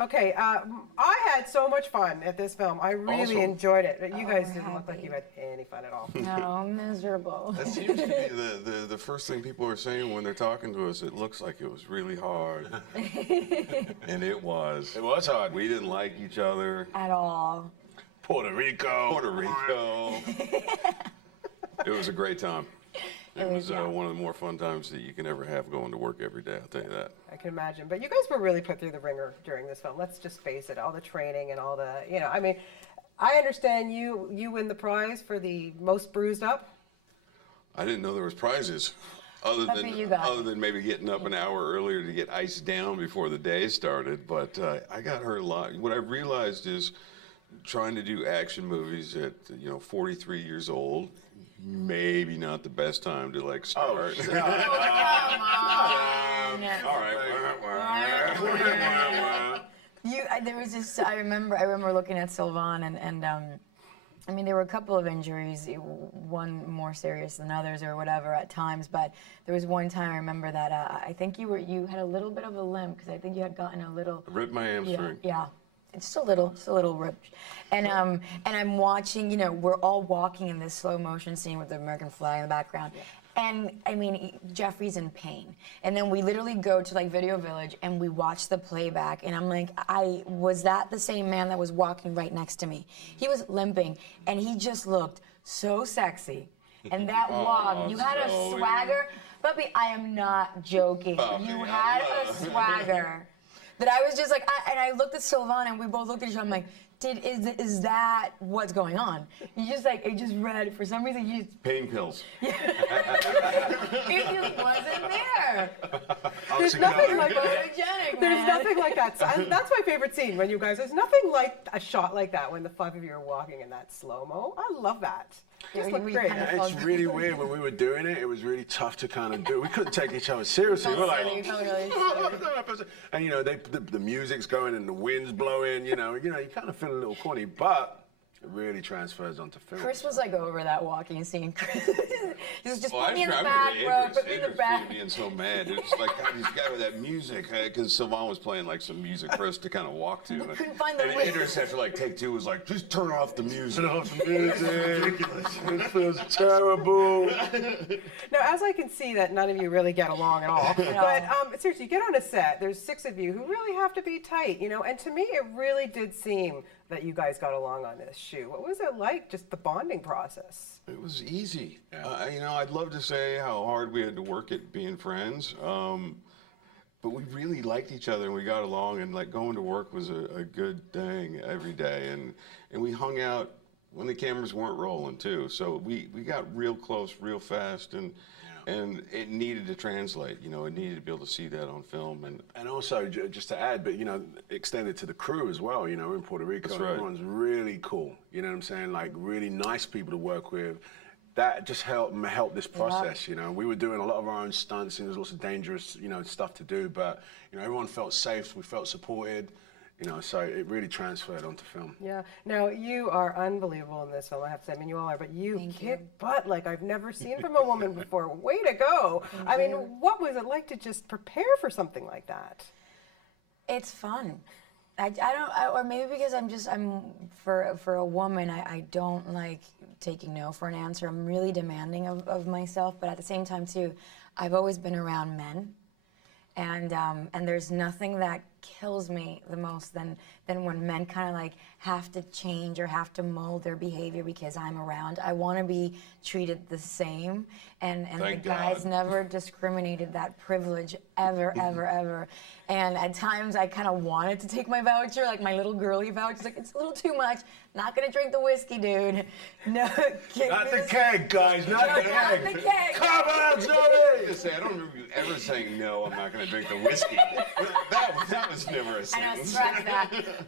Okay, I had so much fun at this film. I really enjoyed it. You guys didn't look like you had any fun at all. No, miserable. That seems to be the first thing people are saying when they're talking to us. It looks like it was really hard. And it was. It was hard. We didn't like each other. At all. Puerto Rico. Puerto Rico. It was a great time. It was one of the more fun times that you can ever have going to work every day, I'll tell you that. I can imagine. But you guys were really put through the ringer during this film. Let's just face it, all the training and all the, I mean, I understand you win the prize for the most bruised up. I didn't know there was prizes. Other than maybe getting up an hour earlier to get iced down before the day started. But I got hurt a lot. What I realized is trying to do action movies at 43 years old, maybe not the best time to start. Oh, come on. All right. There was just, I remember looking at Sylvan and I mean, there were a couple of injuries, one more serious than others or whatever at times, but there was one time I remember that I think you had a little bit of a limp because I think you had gotten a little. Ripped my hamstring. Yeah. It's a little ripped. And I'm watching, we're all walking in this slow motion scene with the American flag in the background. Yeah. And I mean, Jeffrey's in pain. And then we literally go to Video Village and we watch the playback. And I'm like, was that the same man that was walking right next to me? He was limping and he just looked so sexy. And that walk, you had a swagger. Puppy, I am not joking. You had a swagger. That I was just and I looked at Sylvan and we both looked at each other. I'm like, is that what's going on? You just it just read, for some reason you just... Pain pills. It just wasn't there. There's nothing like photogenic, There's nothing like that. That's my favorite scene when you guys, there's nothing like a shot like that when the five of you are walking in that slow-mo. I love that. Just looked great. It's really weird. When we were doing it, it was really tough to kind of do. We couldn't take each other seriously. We're like, and the music's going and the wind's blowing. You kind of feel a little corny, but it really transfers onto film. Chris was over that walking scene. He was just put me in the back, bro. Put me in the back. Being so mad. It's God, he's got with that music because Sylvan was playing some music for us to kind of walk to. We couldn't find the lyrics. And Idris after take two was just turn off the music. Turn off the music. It feels terrible. Now, as I can see that none of you really get along at all, but seriously, you get on a set. There's 6 of you who really have to be tight, And to me, it really did seem that you guys got along on this shoot. What was it like, just the bonding process? It was easy. Yeah. I'd love to say how hard we had to work at being friends, but we really liked each other and we got along, and going to work was a good thing every day. And we hung out when the cameras weren't rolling too. So we got real close real fast, and it needed to translate. It needed to be able to see that on film. And also, just to add, but extended to the crew as well. We're in Puerto Rico. That's right. Everyone's really cool. You know what I'm saying? Really nice people to work with. That just helped this process. We were doing a lot of our own stunts, and there's lots of dangerous, stuff to do. But everyone felt safe. We felt supported. So it really transferred onto film. Yeah. Now, you are unbelievable in this film, I have to say. I mean, you all are, but you kick butt like I've never seen from a woman before. Way to go. I mean, what was it like to just prepare for something like that? It's fun. Or maybe because I'm for a woman, I don't like taking no for an answer. I'm really demanding of myself, but at the same time, too, I've always been around men. And there's nothing that kills me the most than when men kind of have to change or have to mold their behavior because I'm around. I want to be treated the same, and the guys never discriminated that privilege ever, ever, ever. And at times I kind of wanted to take my voucher, my little girly voucher. It's a little too much. Not gonna drink the whiskey, dude. No, not the keg, guys. Not the keg. Not the keg. Come on, Zoe. I don't remember you ever saying no. I'm not gonna drink the whiskey. That was never a sentence. I know, scratch that.